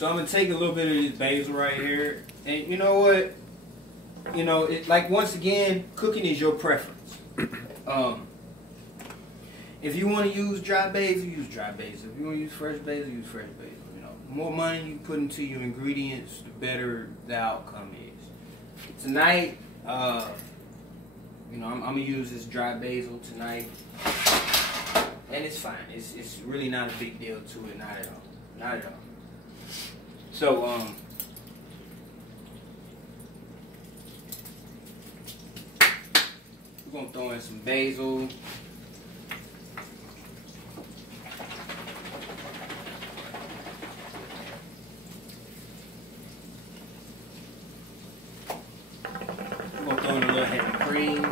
So I'm gonna take a little bit of this basil right here, and you know what? You know, like once again, cooking is your preference. If you want to use dry basil, use dry basil. If you want to use fresh basil, use fresh basil. You know, the more money you put into your ingredients, the better the outcome is. Tonight, you know, I'm gonna use this dry basil tonight, and it's fine. It's really not a big deal to it, not at all, not at all. So we're gonna throw in some basil. We're gonna throw in a little heavy cream.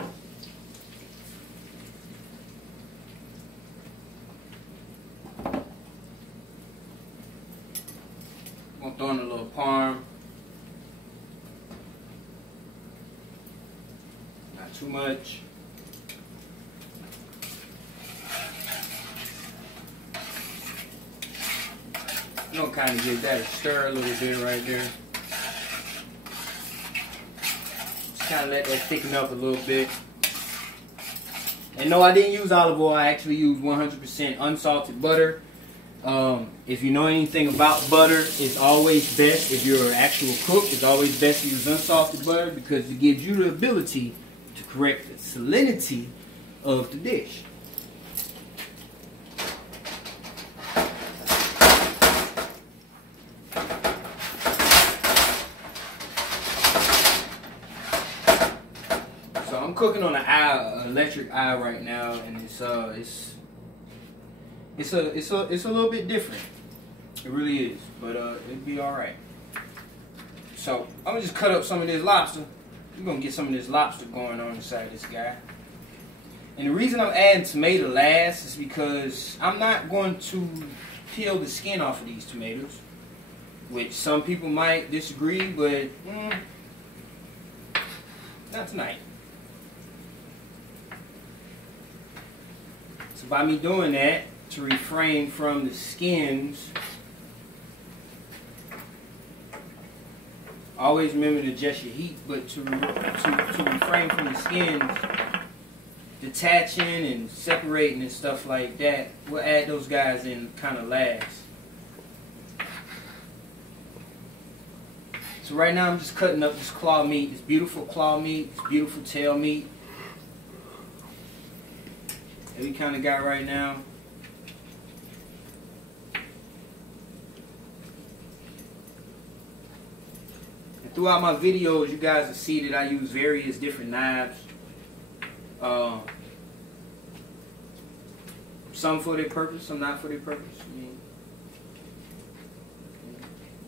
We're gonna throw in a little parm. Not too much. I'm gonna kind of give that a stir a little bit right there. Just kind of let that thicken up a little bit. And no, I didn't use olive oil. I actually used 100% unsalted butter. If you know anything about butter, it's always best, if you're an actual cook, it's always best to use unsalted butter because it gives you the ability to correct the salinity of the dish. So I'm cooking on an electric eye right now, and it's a little bit different. It really is, but it'll be all right. So I'm gonna just cut up some of this lobster. We're gonna get some of this lobster going on inside this guy. And the reason I'm adding tomato last is because I'm not going to peel the skin off of these tomatoes, which some people might disagree, but not tonight. So by me doing that, to refrain from the skins, always remember to adjust your heat, but to refrain from the skins detaching and separating and stuff like that, we'll add those guys in kind of last. So right now I'm just cutting up this claw meat, this beautiful claw meat, this beautiful tail meat that we kind of got right now. And throughout my videos, you guys will see that I use various different knives. Some for their purpose, some not for their purpose. I mean,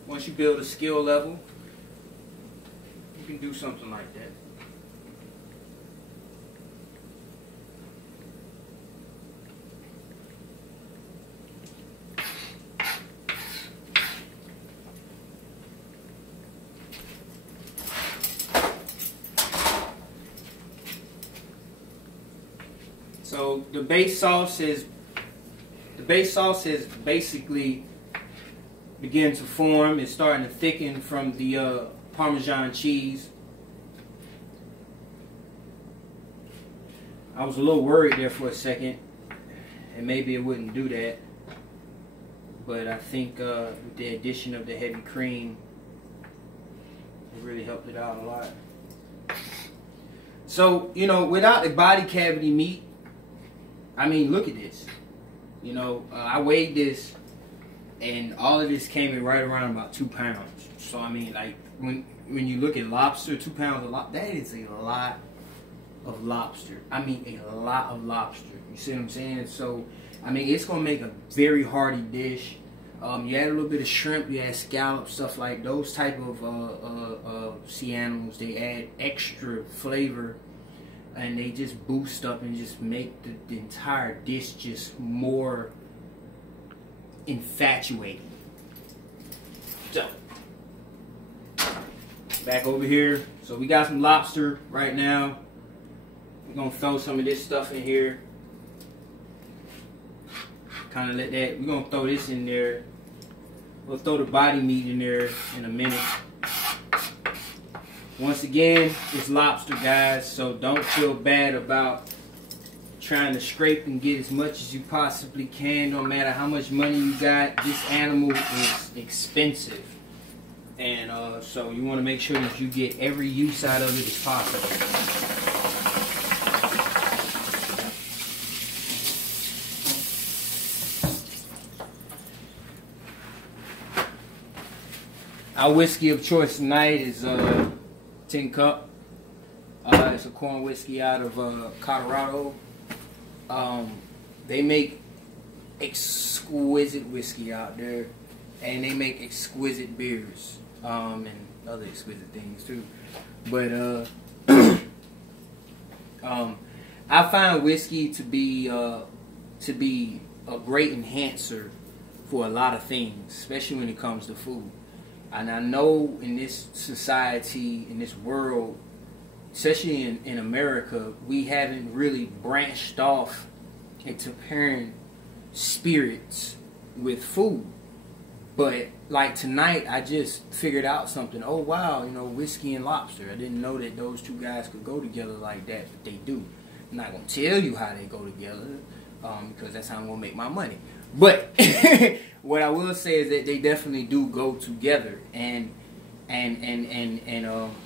once you build a skill level, you can do something like that. So the base sauce has basically begun to form. It's starting to thicken from the Parmesan cheese. I was a little worried there for a second, and maybe it wouldn't do that. But I think with the addition of the heavy cream, it really helped it out a lot. So, you know, without the body cavity meat, I mean, look at this. You know, I weighed this, and all of this came in right around about 2 pounds. So, I mean, like, when you look at lobster, 2 pounds of lobster, that is a lot of lobster. I mean, a lot of lobster. You see what I'm saying? So, I mean, it's going to make a very hearty dish. You add a little bit of shrimp, you add scallops, stuff like those type of sea animals. They add extra flavor, and they just boost up and just make the entire dish just more infatuating. So, back over here. So we got some lobster right now. We're gonna throw some of this stuff in here. Kind of let that, we're gonna throw this in there. We'll throw the body meat in there in a minute. Once again, it's lobster, guys, so don't feel bad about trying to scrape and get as much as you possibly can. No matter how much money you got, this animal is expensive. And so you want to make sure that you get every use out of it as possible. Our whiskey of choice tonight is Tin Cup. It's a corn whiskey out of Colorado. They make exquisite whiskey out there, and they make exquisite beers and other exquisite things too. But I find whiskey to be a great enhancer for a lot of things, especially when it comes to food. And I know in this society, in this world, especially in America, we haven't really branched off into pairing spirits with food. But like tonight, I just figured out something. Oh wow, you know, whiskey and lobster. I didn't know that those two guys could go together like that, but they do. I'm not gonna tell you how they go together, because that's how I'm gonna make my money. But what I will say is that they definitely do go together, and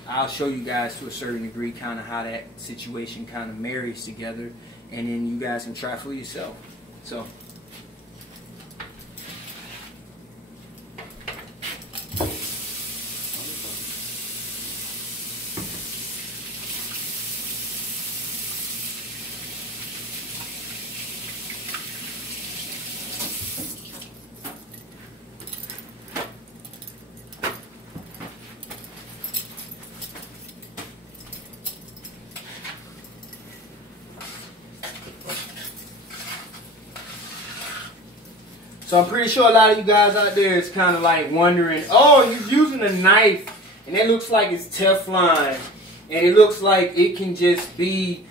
I'll show you guys to a certain degree kind of how that situation kind of marries together, and then you guys can try for yourself. So. So I'm pretty sure a lot of you guys out there is kind of like wondering, oh, you're using a knife and it looks like it's Teflon and it looks like it can just be,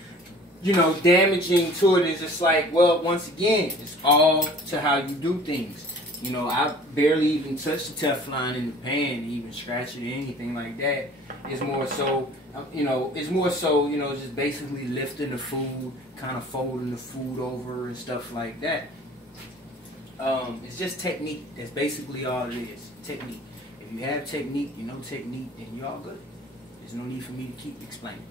you know, damaging to it. It's just like, well, once again, it's all to how you do things. You know, I barely even touch the Teflon in the pan, even scratch it or anything like that. It's more so, you know, just basically lifting the food, kind of folding the food over and stuff like that. It's just technique. That's basically all it is. Technique. If you have technique, you know technique, then you're all good. There's no need for me to keep explaining.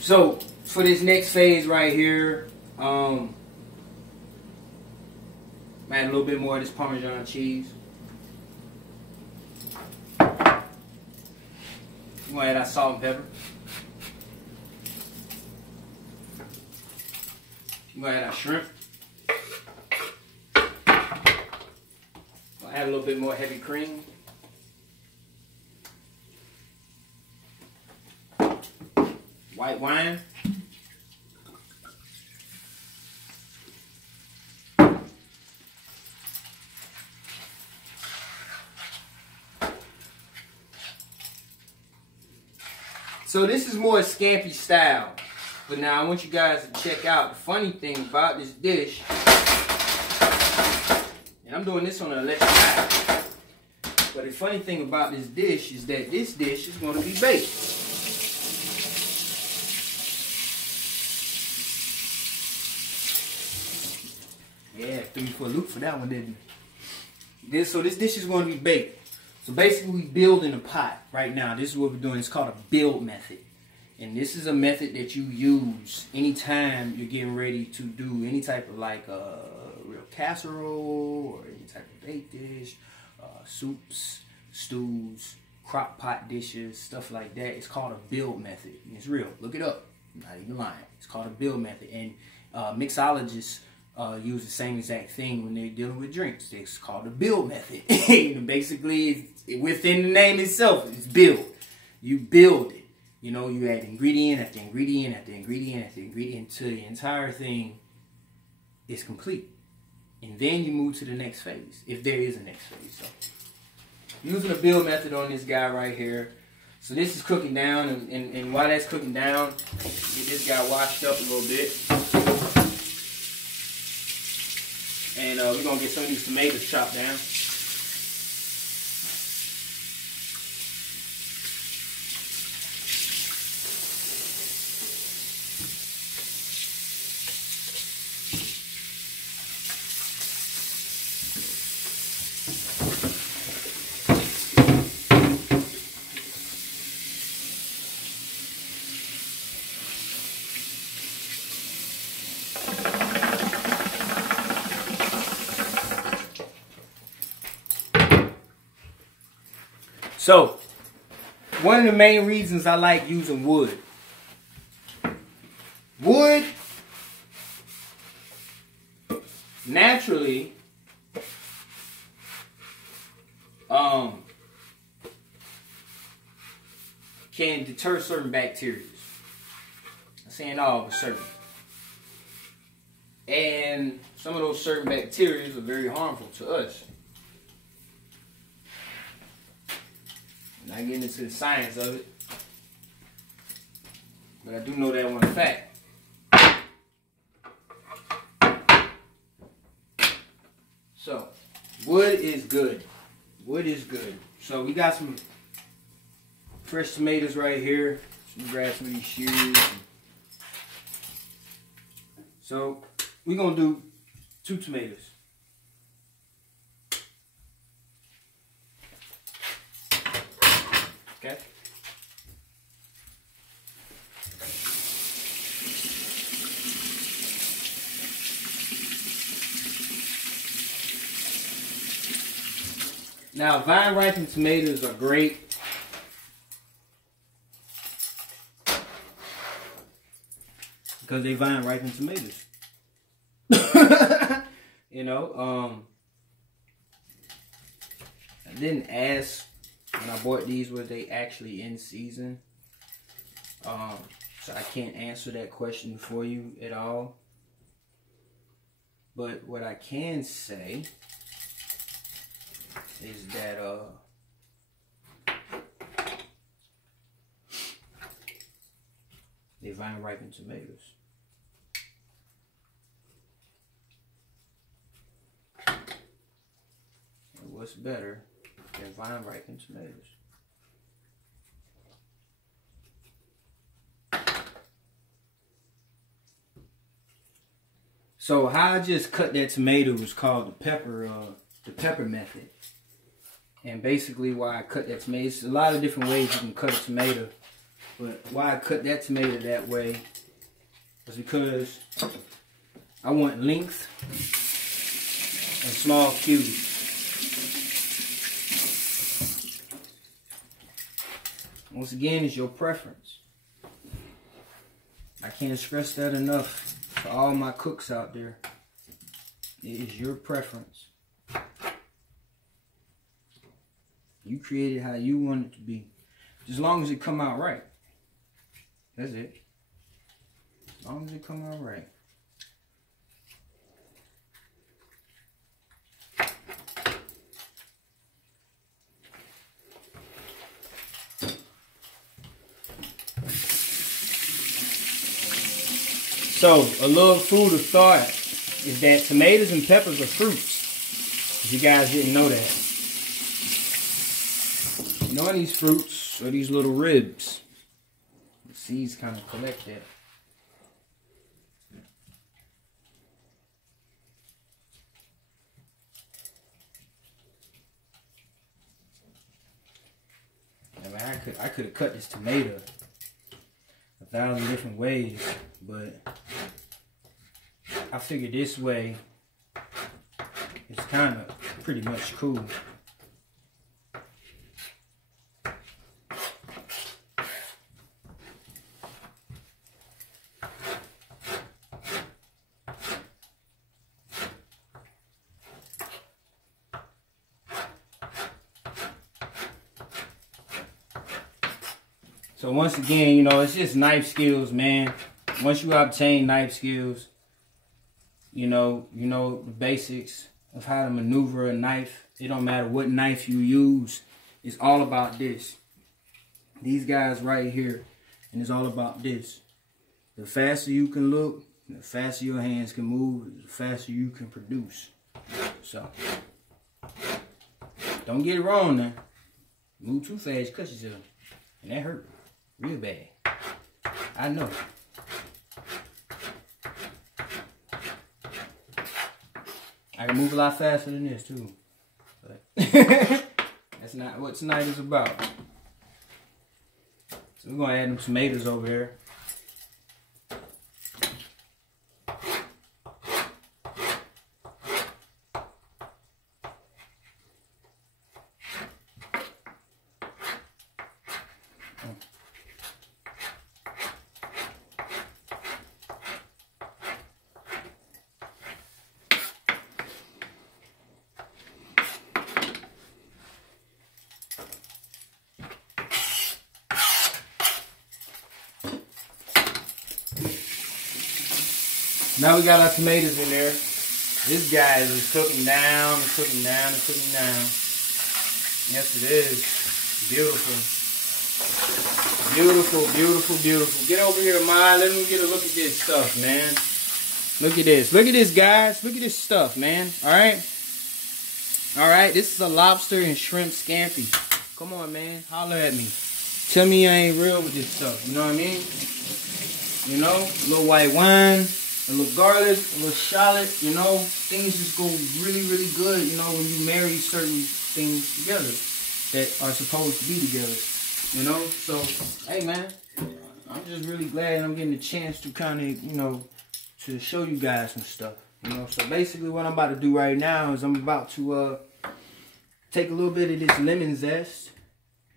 So, for this next phase right here, add a little bit more of this Parmesan cheese. We're going to add our salt and pepper. We're going to add our shrimp. We'll add a little bit more heavy cream. White wine. So this is more scampi style. But now I want you guys to check out the funny thing about this dish. And I'm doing this on an electric eye. But the funny thing about this dish is that this dish is going to be baked. Yeah, threw me for a loop for that one, didn't you? So this dish is going to be baked. So basically we build in a pot right now. This is what we're doing. It's called a build method. And this is a method that you use anytime you're getting ready to do any type of like a real casserole or any type of baked dish, soups, stews, crock pot dishes, stuff like that. It's called a build method. And it's real. Look it up. I'm not even lying. It's called a build method. And mixologists use the same exact thing when they're dealing with drinks. It's called the build method. Basically, it's within the name itself, it's build. You build it. You know, you add ingredient after ingredient after ingredient after ingredient until the entire thing is complete. And then you move to the next phase, if there is a next phase. So, using the build method on this guy right here. So this is cooking down, and while that's cooking down, get this guy washed up a little bit. And we're going to get some of these tomatoes chopped down. So, one of the main reasons I like using wood. Wood naturally can deter certain bacteria. I'm saying all, but certain. And some of those certain bacteria are very harmful to us. Not getting into the science of it, but I do know that one fact. So, wood is good. Wood is good. So we got some fresh tomatoes right here. Let me grab some of these shears. So we're gonna do 2 tomatoes. Okay. Now, vine ripened tomatoes are great. Because they vine ripened tomatoes. You know, I didn't ask when I bought these were they actually in season. So I can't answer that question for you at all. But what I can say is that they vine ripened tomatoes. And what's better than vine ripened tomatoes? So how I just cut that tomato was called the pepper method. And basically why I cut that tomato, there's a lot of different ways you can cut a tomato. But why I cut that tomato that way was because I want length and small cubes. Once again, it's your preference. I can't stress that enough. For all my cooks out there, it is your preference. You create it how you want it to be. As long as it come out right. That's it. As long as it come out right. So, a little food of thought is that tomatoes and peppers are fruits. If you guys didn't know that. You know, these fruits are these little ribs. The seeds kind of collect that. I mean, I could have cut this tomato 1,000 different ways, but I figured this way it's kind of pretty much cool. So once again, you know, it's just knife skills, man. Once you obtain knife skills, you know the basics of how to maneuver a knife. It don't matter what knife you use. It's all about this. These guys right here, and it's all about this. The faster you can look, the faster your hands can move, the faster you can produce. So don't get it wrong now. Move too fast, cut yourself. And that hurt real bad. I know. I can move a lot faster than this too. But that's not what tonight is about. So we're gonna add them tomatoes over here. Now we got our tomatoes in there. This guy is cooking down and cooking down and cooking down. Yes, it is. Beautiful. Beautiful, beautiful, beautiful. Get over here, Ma. Let me get a look at this stuff, man. Look at this. Look at this, guys. Look at this stuff, man. All right? All right? This is a lobster and shrimp scampi. Come on, man. Holler at me. Tell me I ain't real with this stuff. You know what I mean? You know? A little white wine. A little garlic, a little shallot, you know, things just go really, really good, you know, when you marry certain things together that are supposed to be together, you know. So, hey, man, I'm just really glad I'm getting a chance to kind of, you know, to show you guys some stuff, you know. So, basically, what I'm about to do right now is I'm about to take a little bit of this lemon zest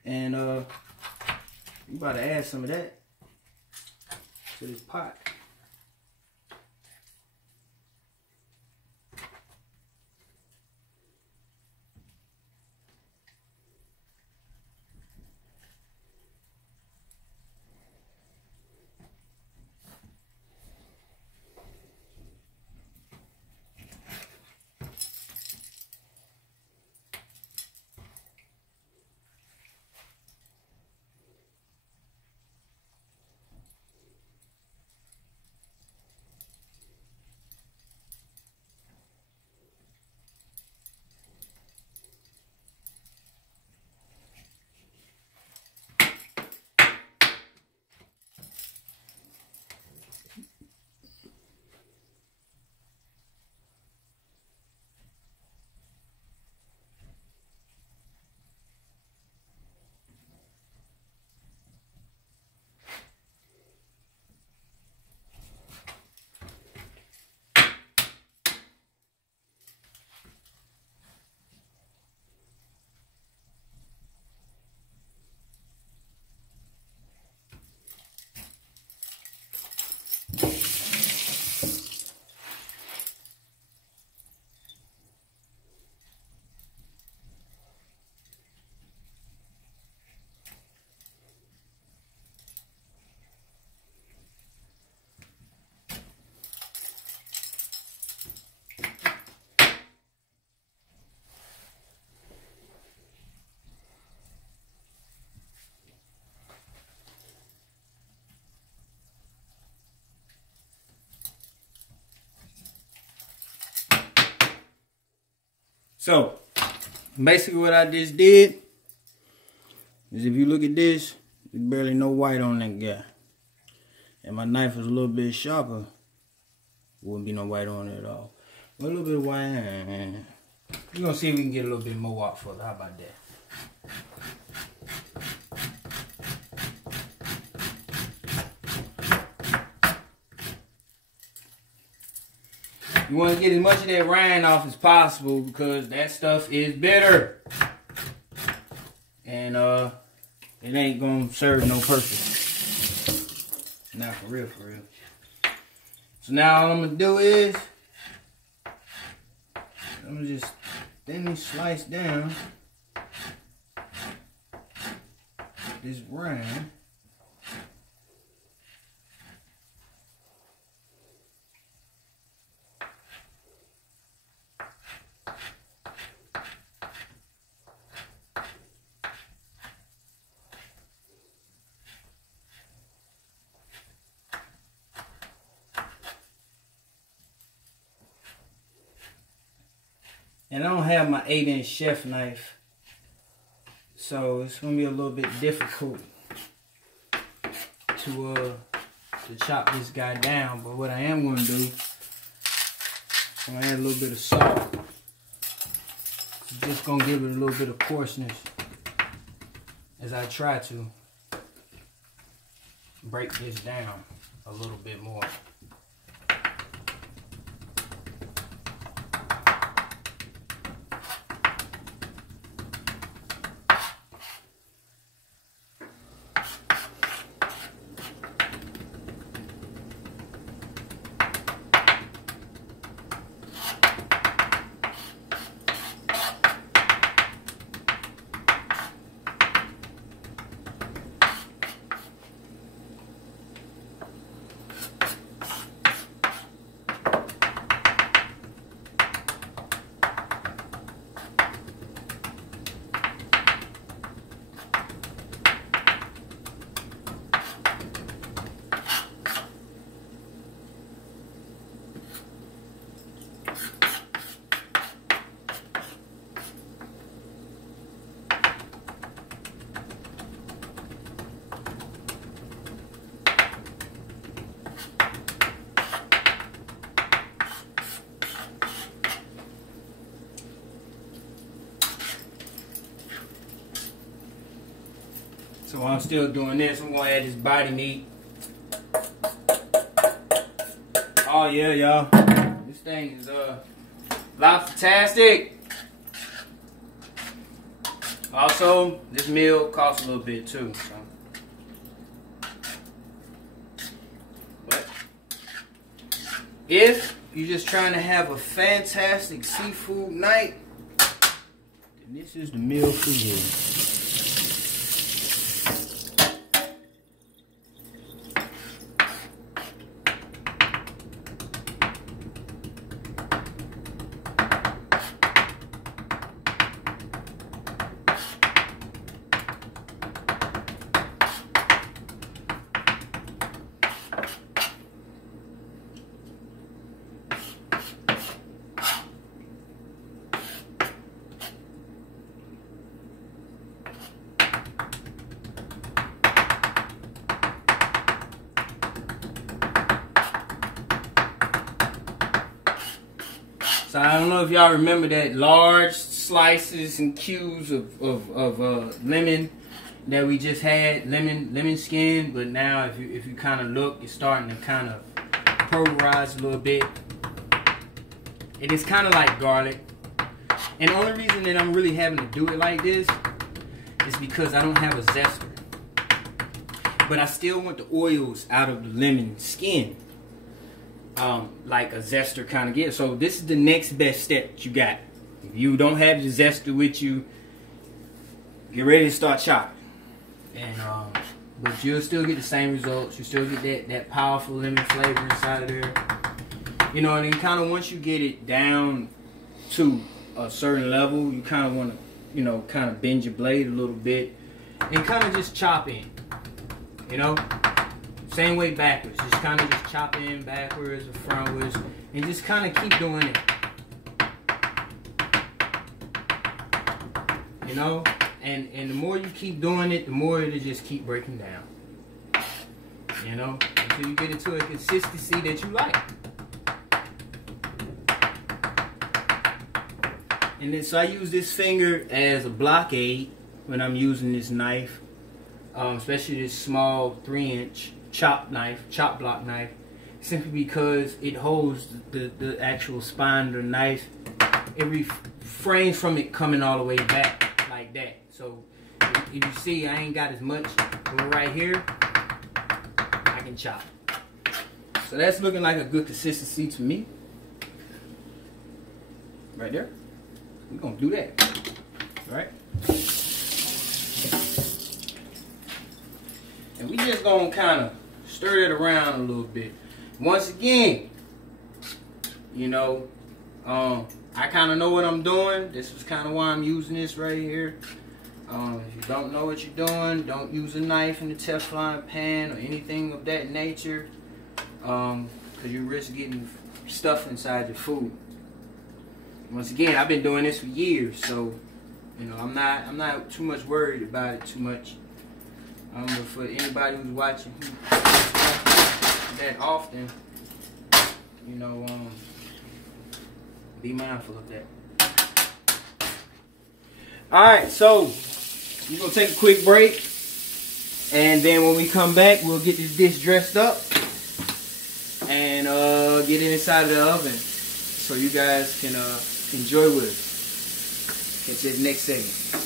and I'm about to add some of that to this pot. So, basically what I just did is if you look at this, there's barely no white on that guy. And my knife was a little bit sharper, wouldn't be no white on it at all. But a little bit of white, we're going to see if we can get a little bit more out for it. How about that? You want to get as much of that rind off as possible because that stuff is bitter. And it ain't going to serve no purpose. Not for real, for real. So now all I'm going to do is I'm going to just thinly slice down this rind. And I don't have my 8-inch chef knife, so it's gonna be a little bit difficult to chop this guy down. But what I am gonna do, I'm gonna add a little bit of salt. It's just gonna give it a little bit of coarseness as I try to break this down a little bit more. So while I'm still doing this, I'm gonna add this body meat. Oh yeah, y'all. This thing is lobster-tastic. Also, this meal costs a little bit too. So. But if you're just trying to have a fantastic seafood night, then this is the meal for you. So I don't know if y'all remember that large slices and cubes of lemon that we just had, lemon skin. But now if you kind of look, it's starting to kind of pulverize a little bit. It is kind of like garlic. And the only reason that I'm really having to do it like this is because I don't have a zester. But I still want the oils out of the lemon skin. Like a zester kind of gives. So this is the next best step that you got. If you don't have the zester with you, get ready to start chopping. And but you'll still get the same results. You still get that powerful lemon flavor inside of there. You know, and then kind of once you get it down to a certain level, you kind of want to, you know, kind of bend your blade a little bit and kind of just chop in. You know. Same way backwards, just kind of just chop in backwards or frontwards, and just kind of keep doing it. You know, and the more you keep doing it, the more it'll just keep breaking down. You know, until you get it to a consistency that you like. And then so I use this finger as a blockade when I'm using this knife, especially this small 3-inch. Chop block knife, simply because it holds the actual spine of the knife. It refrains from it coming all the way back like that. So if you see, I ain't got as much, but right here, I can chop. So that's looking like a good consistency to me. Right there. We're gonna do that. All right. And we just gonna kind of stir it around a little bit. Once again, you know, I kind of know what I'm doing. This is kind of why I'm using this right here. If you don't know what you're doing, don't use a knife in the Teflon pan or anything of that nature, because you risk getting stuff inside your food. once again, I've been doing this for years, so you know, I'm not too much worried about it too much. But for anybody who's watching that often, you know, be mindful of that. Alright, so we're gonna take a quick break, and then when we come back, we'll get this dish dressed up and get it inside of the oven so you guys can enjoy with us. Catch you next segment.